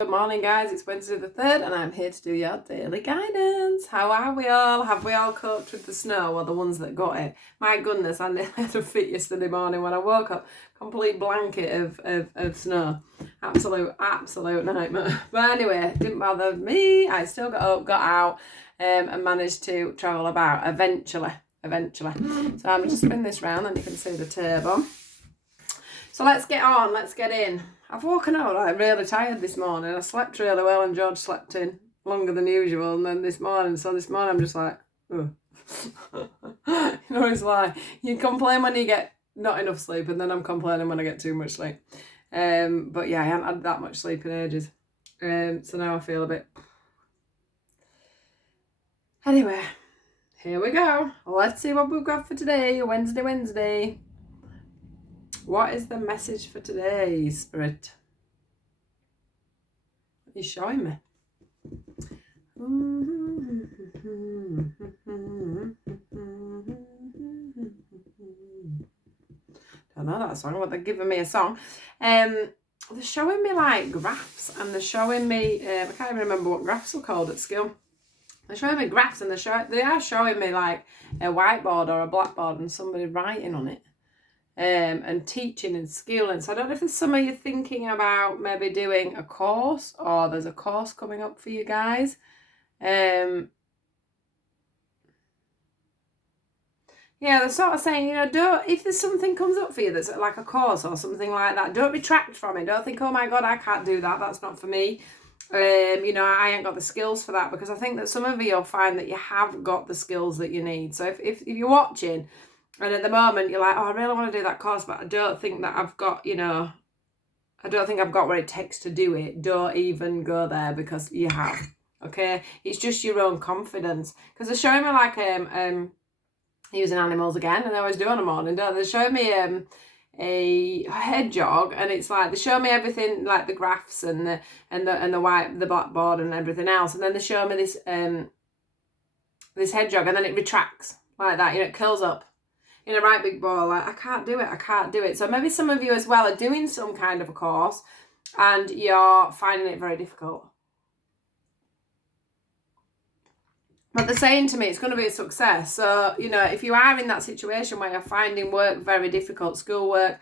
Good morning, guys. It's Wednesday the 3rd, and I'm here to do your daily guidance. How are we all? Have we all coped with the snow, or the ones that got it? My goodness, I nearly had a fit yesterday morning when I woke up. Complete blanket of snow. Absolute nightmare. But anyway, it didn't bother me. I still got up, got out, and managed to travel about eventually. So I'm just spin this round, and you can see the turbo. So let's get on, let's get in. I've woken up like really tired this morning. I slept really well and George slept in longer than usual. And then this morning I'm just like, oh. You know, it's like, you complain when you get not enough sleep and then I'm complaining when I get too much sleep. But yeah, I haven't had that much sleep in ages. So now I feel a bit... Anyway, here we go. Let's see what we've got for today, Wednesday. What is the message for today, Spirit? What are you showing me? Don't know that song, but they're giving me a song. They're showing me like graphs, and they're showing me, I can't even remember what graphs are called at school. They're showing me graphs, and they are showing me like a whiteboard or a blackboard and somebody writing on it. And teaching and schooling. So I don't know if there's some of you thinking about maybe doing a course, or there's a course coming up for you guys. Yeah, they're sort of saying, you know, if there's something comes up for you that's like a course or something like that, don't retract from it. Don't think, oh my God, I can't do that. That's not for me. You know, I ain't got the skills for that, because I think that some of you will find that you have got the skills that you need. So if you're watching, and at the moment you're like, oh, I really want to do that course, but I don't think that I've got, you know, I don't think I've got what it takes to do it. Don't even go there, because you have. Okay? It's just your own confidence. Because they're showing me like using animals again, and they always do on a morning, don't they? They're showing me a hedgehog, and it's like they show me everything, like the graphs and the blackboard and everything else, and then they show me this hedgehog, and then it retracts like that, you know, it curls up in a right big ball. Like, I can't do it. So maybe some of you as well are doing some kind of a course and you're finding it very difficult. But they're saying to me it's going to be a success. So, you know, if you are in that situation where you're finding work very difficult, school work,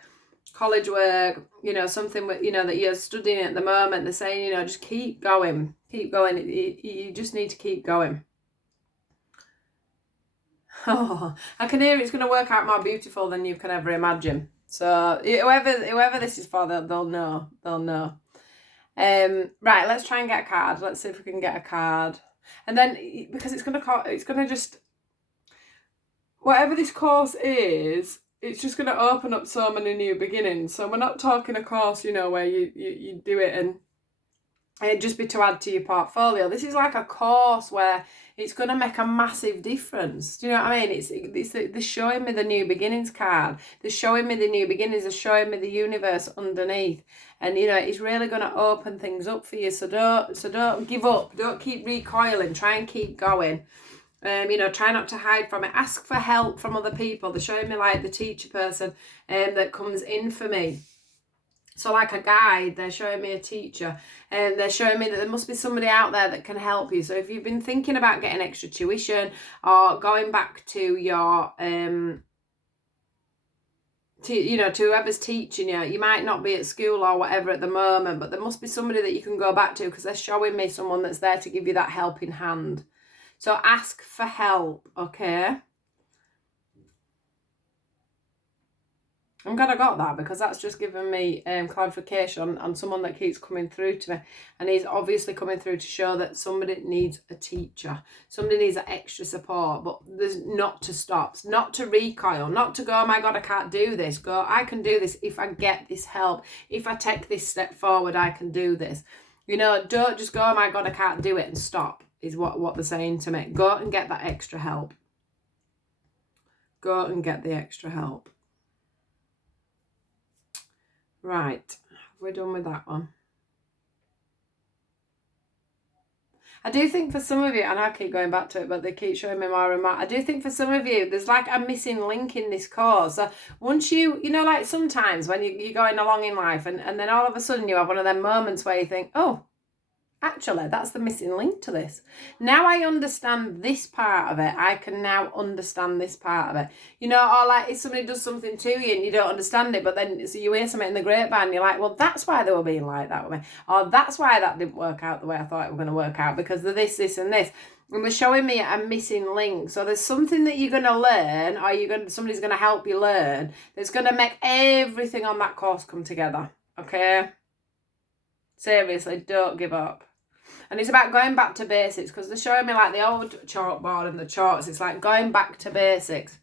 college work, you know, something, you know, that you're studying at the moment, they're saying, you know, just keep going. You just need to keep going. Oh, I can hear it's going to work out more beautiful than you can ever imagine. So whoever this is for, they'll know. Right, let's try and get a card. Let's see if we can get a card. And then, because it's going to just, whatever this course is, it's just going to open up so many new beginnings. So we're not talking a course, you know, where you do it and it'd just be to add to your portfolio. This is like a course where it's going to make a massive difference. Do you know what I mean? They're showing me the new beginnings card. They're showing me the new beginnings. They're showing me the universe underneath. And, you know, it's really going to open things up for you. So don't give up. Don't keep recoiling. Try and keep going. You know, try not to hide from it. Ask for help from other people. They're showing me like the teacher person that comes in for me. So like a guide, they're showing me a teacher, and they're showing me that there must be somebody out there that can help you. So if you've been thinking about getting extra tuition or going back to your, to whoever's teaching you, you might not be at school or whatever at the moment, but there must be somebody that you can go back to, because they're showing me someone that's there to give you that helping hand. So ask for help, okay? I'm glad I got that, because that's just given me clarification on someone that keeps coming through to me. And he's obviously coming through to show that somebody needs a teacher. Somebody needs that extra support, but there's not to stop, not to recoil, not to go, oh my God, I can't do this. Go, I can do this if I get this help. If I take this step forward, I can do this. You know, don't just go, oh my God, I can't do it, and stop, is what they're saying to me. Go and get that extra help. Go and get the extra help. Right, we're done with that one. I do think for some of you, and I keep going back to it, but they keep showing me more and more. I do think for some of you, there's like a missing link in this course. So once you know, like sometimes when you're going along in life and then all of a sudden you have one of them moments where you think, oh, Actually, that's the missing link to this. Now I understand this part of it. I can now understand this part of it. You know, or like if somebody does something to you and you don't understand it, but then so you hear something in the grapevine, you're like, well, that's why they were being like that with me. Or that's why that didn't work out the way I thought it was going to work out, because of this, this, and this. And they're showing me a missing link. So there's something that you're going to learn, or somebody's going to help you learn, that's going to make everything on that course come together. Okay? Seriously, don't give up. And it's about going back to basics, because they're showing me like the old chalkboard and the charts. It's like going back to basics.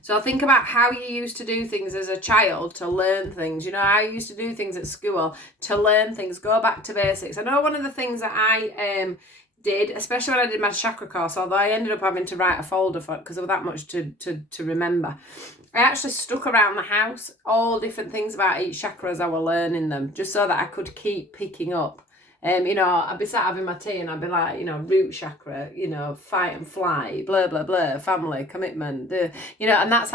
So think about how you used to do things as a child to learn things. You know, I used to do things at school to learn things. Go back to basics. I know one of the things that I did, especially when I did my chakra course, although I ended up having to write a folder for it because there was that much to remember. I actually stuck around the house all different things about each chakra as I were learning them, just so that I could keep picking up. You know, I'd be sat having my tea and I'd be like, you know, root chakra, you know, fight and flight, blah, blah, blah, family, commitment, you know, and that's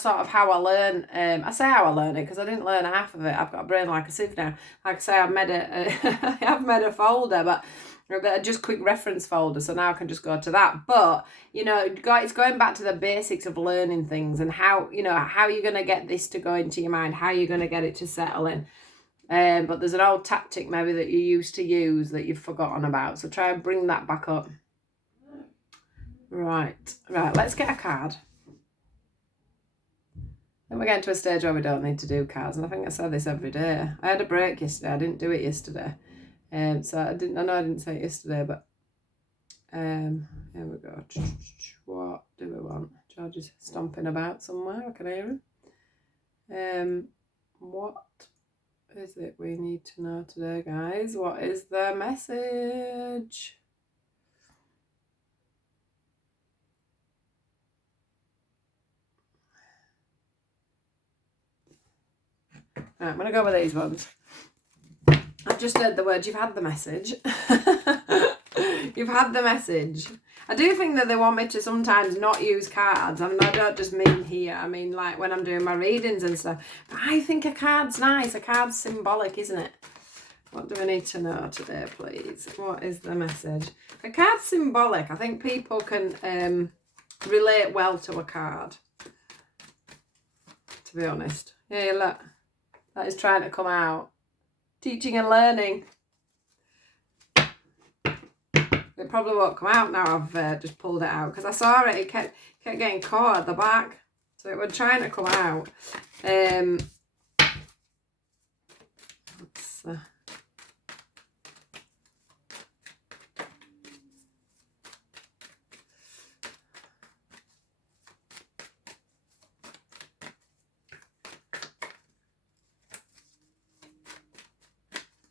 sort of how I learn. I say how I learn it because I didn't learn half of it. I've got a brain like a sieve now. Like I say, I've made a folder, but just quick reference folder, so now I can just go to that. But you know, it's going back to the basics of learning things and how, you know, how you're going to get this to go into your mind, how you're going to get it to settle in. But there's an old tactic maybe that you used to use that you've forgotten about, so try and bring that back up. Right, let's get a card. Then we're getting to a stage where we don't need to do cards, and I think I say this every day. I had a break yesterday. I didn't do it yesterday. So I know I didn't say it yesterday, but here we go. What do we want? George is stomping about somewhere. I can hear him. What is it we need to know today, guys? What is the message? Right, I'm going to go with these ones. I've just heard the word, you've had the message. You've had the message. I do think that they want me to sometimes not use cards. I mean, I don't just mean here. I mean, like when I'm doing my readings and stuff. But I think a card's nice. A card's symbolic, isn't it? What do we need to know today, please? What is the message? A card's symbolic. I think people can relate well to a card, to be honest. Yeah, look. That is trying to come out. Teaching and learning. It probably won't come out now I've just pulled it out, because I saw it. It kept getting caught at the back, so it was trying to come out.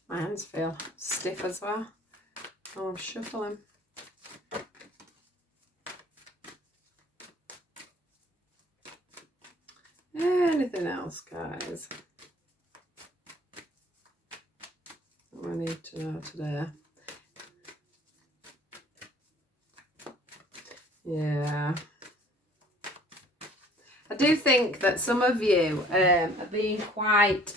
My hands feel stiff as well. Oh, I'm shuffling. Anything else, guys? What I need to know today? Yeah. I do think that some of you are being quite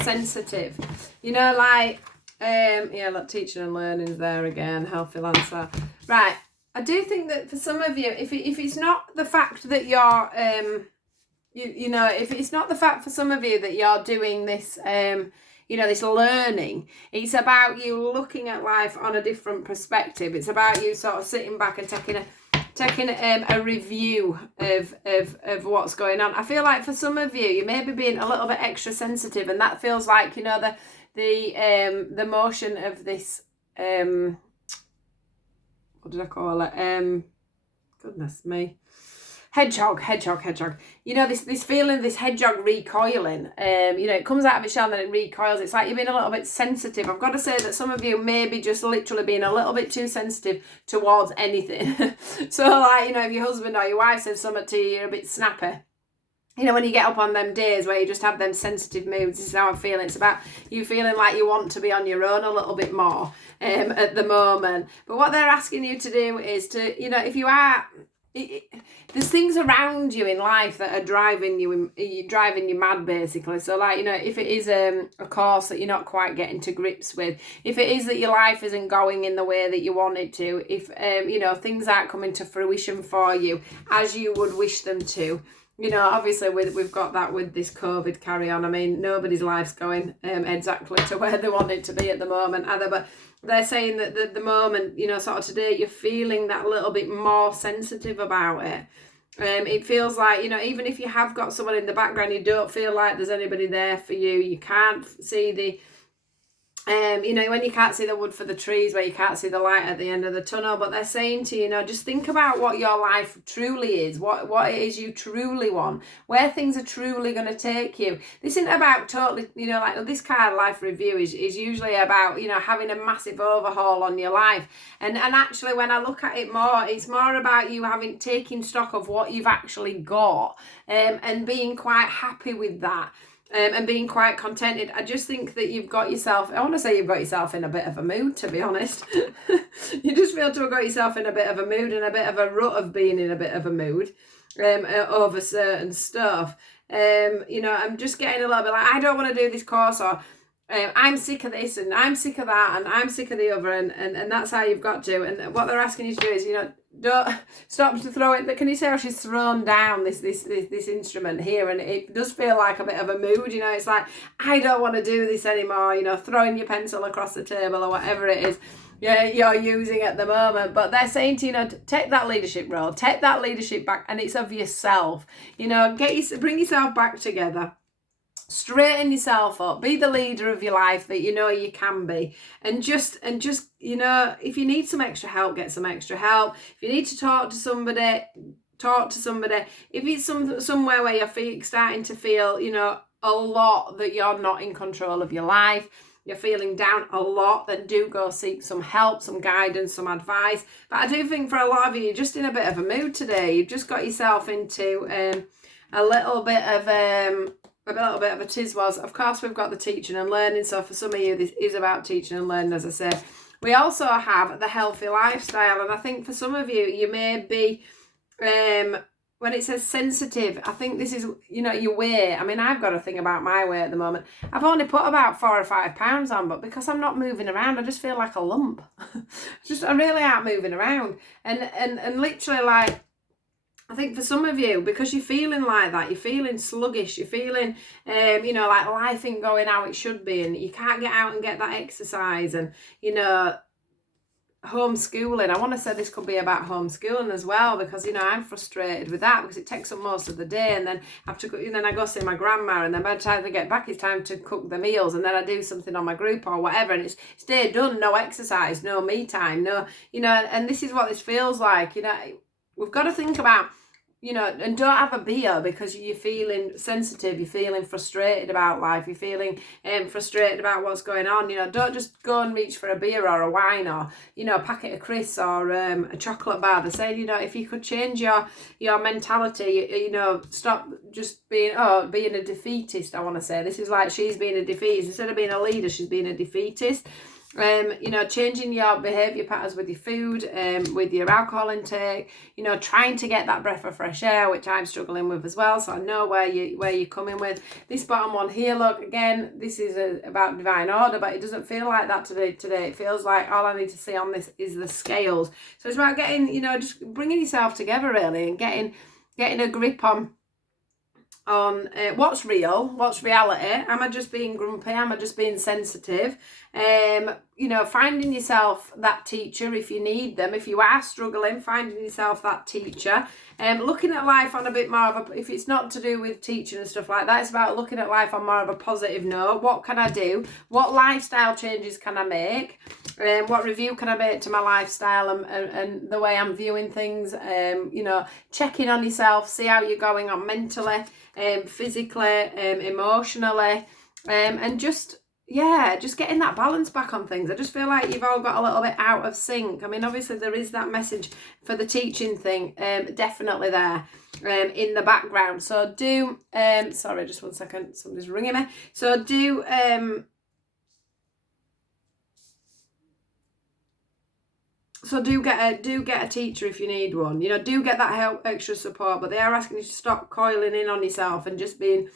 sensitive. You know, like, yeah, look, teaching and learning is there again, healthy Lancer. Right, I do think that for some of you, if it's not the fact that you're, you know, if it's not the fact for some of you that you're doing this, you know, this learning, it's about you looking at life on a different perspective. It's about you sort of sitting back and taking a review of what's going on. I feel like for some of you may be being a little bit extra sensitive, and that feels like, you know, the motion of this what did I call it? Goodness me. Hedgehog. You know, this feeling, this hedgehog recoiling. You know, it comes out of its shell and then it recoils. It's like you're being a little bit sensitive. I've got to say that some of you may be just literally being a little bit too sensitive towards anything. So, like, you know, if your husband or your wife says something to you, you're a bit snappy. You know, when you get up on them days where you just have them sensitive moods, this is how I'm feeling. It's about you feeling like you want to be on your own a little bit more at the moment. But what they're asking you to do is to, you know, if there's things around you in life that are driving you mad, basically. So like, you know, if it is a course that you're not quite getting to grips with, if it is that your life isn't going in the way that you want it to, if you know, things aren't coming to fruition for you as you would wish them to, you know, obviously we've got that with this COVID carry on. I mean, nobody's life's going exactly to where they want it to be at the moment either, but they're saying that the moment, you know, sort of today, you're feeling that little bit more sensitive about it. It feels like, you know, even if you have got someone in the background, you don't feel like there's anybody there for you. You can't see the you know, when you can't see the wood for the trees, where you can't see the light at the end of the tunnel. But they're saying to you, you know, just think about what your life truly is, what it is you truly want, where things are truly going to take you. This isn't about totally, you know, like this kind of life review is usually about, you know, having a massive overhaul on your life. And actually, when I look at it more, it's more about you taking stock of what you've actually got, and being quite happy with that. And being quite contented. I just think that you've got yourself, I want to say you've got yourself in a bit of a mood, to be honest. You just feel to have got yourself in a bit of a mood and a bit of a rut of being in a bit of a mood over certain stuff. You know, I'm just getting a little bit like, I don't want to do this course, or I'm sick of this and I'm sick of that and I'm sick of the other, and that's how you've got to. And what they're asking you to do is, you know, don't stop to throw it. Can you see how she's thrown down this instrument here, and it does feel like a bit of a mood, you know. It's like, I don't want to do this anymore, you know, throwing your pencil across the table or whatever it is you're using at the moment. But they're saying to you, know, take that leadership role, take that leadership back, and it's of yourself, you know. Bring yourself back together, straighten yourself up, be the leader of your life that you know you can be, and just you know, if you need some extra help, get some extra help. If you need to talk to somebody, talk to somebody. If it's somewhere where you're starting to feel, you know, a lot that you're not in control of your life, you're feeling down a lot, then do go seek some help, some guidance, some advice. But I do think for a lot of you, you're just in a bit of a mood today. You've just got yourself into a little bit of a tiswas. Of course, we've got the teaching and learning. So for some of you, this is about teaching and learning, as I say. We also have the healthy lifestyle. And I think for some of you, you may be, when it says sensitive, I think this is, you know, your weight. I mean, I've got a thing about my weight at the moment. I've only put about 4 or 5 pounds on, but because I'm not moving around, I just feel like a lump. I really aren't moving around. And literally, like, I think for some of you, because you're feeling like that, you're feeling sluggish, you're feeling, you know, like life ain't going how it should be, and you can't get out and get that exercise, and, you know, homeschooling. I want to say this could be about homeschooling as well, because, you know, I'm frustrated with that because it takes up most of the day, and then I go see my grandma, and then by the time they get back, it's time to cook the meals, and then I do something on my group or whatever, and it's day done, no exercise, no me time, no, you know, and this is what this feels like, you know. We've got to think about, you know, and don't have a beer because you're feeling sensitive, you're feeling frustrated about life, you're feeling frustrated about what's going on. You know, don't just go and reach for a beer or a wine or, you know, a packet of crisps or a chocolate bar. They're saying, you know, if you could change your mentality, you know, stop just being a defeatist. I want to say this is like she's being a defeatist instead of being a leader. She's being a defeatist. You know, changing your behaviour patterns with your food, with your alcohol intake, you know, trying to get that breath of fresh air, which I'm struggling with as well. So I know where you're coming with. This bottom one here, look, again, this is about divine order, but it doesn't feel like that today. It feels like all I need to see on this is the scales. So it's about getting, you know, just bringing yourself together really, and getting a grip on what's real, what's reality. Am I just being grumpy? Am I just being sensitive? You know, finding yourself that teacher if you need them. If you are struggling, finding yourself that teacher. Looking at life on a bit more of if it's not to do with teaching and stuff like that, it's about looking at life on more of a positive note. What can I do? What lifestyle changes can I make? What review can I make to my lifestyle and the way I'm viewing things? You know, checking on yourself, see how you're going on mentally, physically, emotionally, and just getting that balance back on things. I just feel like you've all got a little bit out of sync. I mean, obviously there is that message for the teaching thing, definitely there in the background. So do, sorry, just 1 second, somebody's ringing me. So do, So do get a teacher if you need one. You know, do get that help, extra support. But they are asking you to stop coiling in on yourself and just being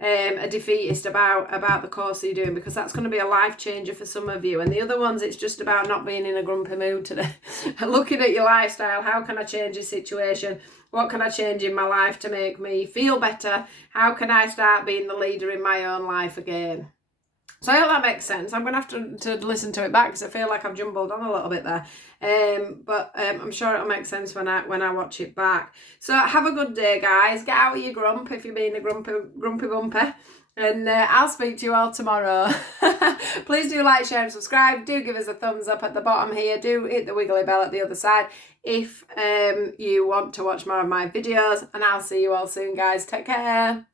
a defeatist about the course you're doing, because that's going to be a life changer for some of you. And the other ones, it's just about not being in a grumpy mood today. Looking at your lifestyle, how can I change this situation? What can I change in my life to make me feel better? How can I start being the leader in my own life again? So I hope that makes sense. I'm going to have to listen to it back because I feel like I've jumbled on a little bit there. But I'm sure it'll make sense when I watch it back. So have a good day, guys. Get out of your grump if you're being a grumpy bumper. And I'll speak to you all tomorrow. Please do like, share and subscribe. Do give us a thumbs up at the bottom here. Do hit the wiggly bell at the other side if you want to watch more of my videos. And I'll see you all soon, guys. Take care.